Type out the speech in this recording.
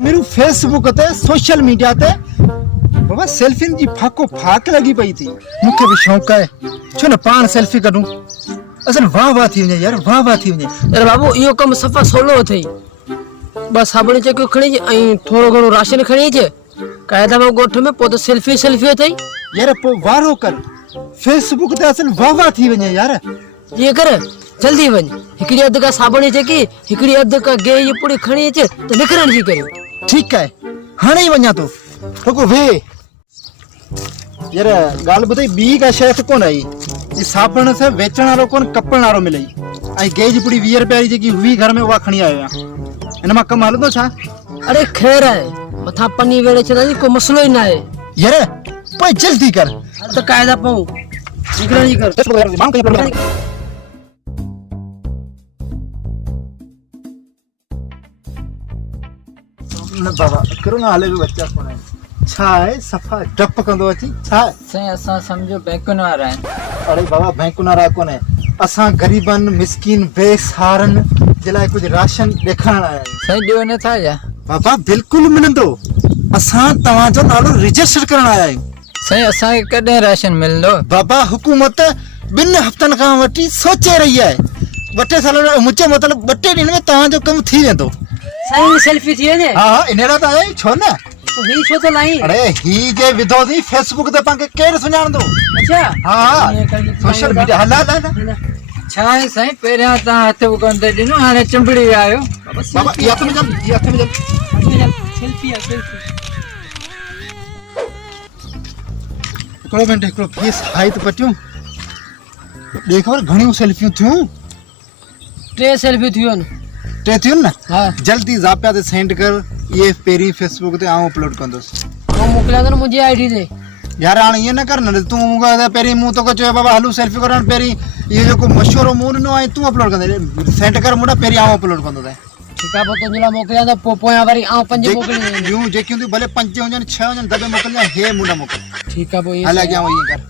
Meru Facebook ते social media ते बाबा selfie जी फाको फाक लगी पई थी। मुखे भी शौक है छो न पान सेल्फी करूं। असल वाह वाह थी वने यार, वाह वाह थी वने। अरे बाबू इहो कम सफ़ा सोलो थई। बस साबुण चक्यो खणी ऐं थोड़ो घणो राशन खणी अचे कायदा में गोठ में पो तो सेल्फी थई यार। पो वारो कर फेसबुक ते असल वाह वाह थी वने यार। ये कर जल्दी वञ, हिकड़ी अध का साबुण चकी हिकड़ी अध का गे ये पूरी खणी अचे तो निकरण जी करियो। ठीक है हाणे ही वञा तो रुको वे यार। गाल बुधाई बी का शर्त कोन आई जी साबुण से बेचण वालो कोन कपण वालो मिलई आई गेज पुड़ी 20 रुपया जी की हुई घर में वा खणी आया इनमा कम हलंदो छा। अरे खैर है मथा पन्नी वेड़े चला जी कोई मसलो ही ना है यार। पर जल्दी कर तो कायदा पाऊं निकरण जी कर। न बाबा करो ना हाले भी बच्चा कोन है छा है सफा डप कंदो अची छा से असा समझो बैंकुन वारा है। अरे बाबा बैंक ना रा कोन है असा गरीबन मिस्किन बेसहारन जिला कुछ राशन देखाण आया सही दियो न था या बाबा बिल्कुल मिलंदो। असा तवा जो नालो रजिस्टर करण आया सही असा के कदे राशन मिलदो। बाबा हुकूमत बिन हफ्तन का वटी सोचे रही है बटे साल मुझे मतलब बटे दिन में तवा जो कम थी वेंदो। सही सेल्फी थी ने। हां इनेरा त आया छो ना तो ही छो तो लाई। अरे ही जे विधो दी फेसबुक ते पाके केर सुजान दो। अच्छा हां सोशल मीडिया हला ला छा है सही पेरिया ता हाथ उगन दे दिनो हाने चंबड़ी आयो। बाबा ये हाथ में जब ये हाथ में जब सेल्फी है सेल्फी। कोई मिनट को फेस हाई तो पटियो देख और घणी सेल्फी थ्यू ट्रे सेल्फी थियो न ते थ्यू ना। हां जल्दी जापिया ते सेंड कर ये पेरी फेसबुक ते आऊं अपलोड कंदोस। तो मोकला दन मुझे आईडी दे यार आण ये ना कर न तू मुगा पेरी मु तो कचो बाबा हलू सेल्फी करन पेरी ये जो को मशहूर मून नो आई तू अपलोड कर सेंड कर मुडा पेरी आऊं अपलोड कंदो दे। ठीक है तो जिला मोकला दा पोया वारी आ पंज मोकली यूं जे क्यों भले 5 होजन 6 होजन दबे मोकल हे मुडा मोकल। ठीक है वो ये हला गया वो ये कर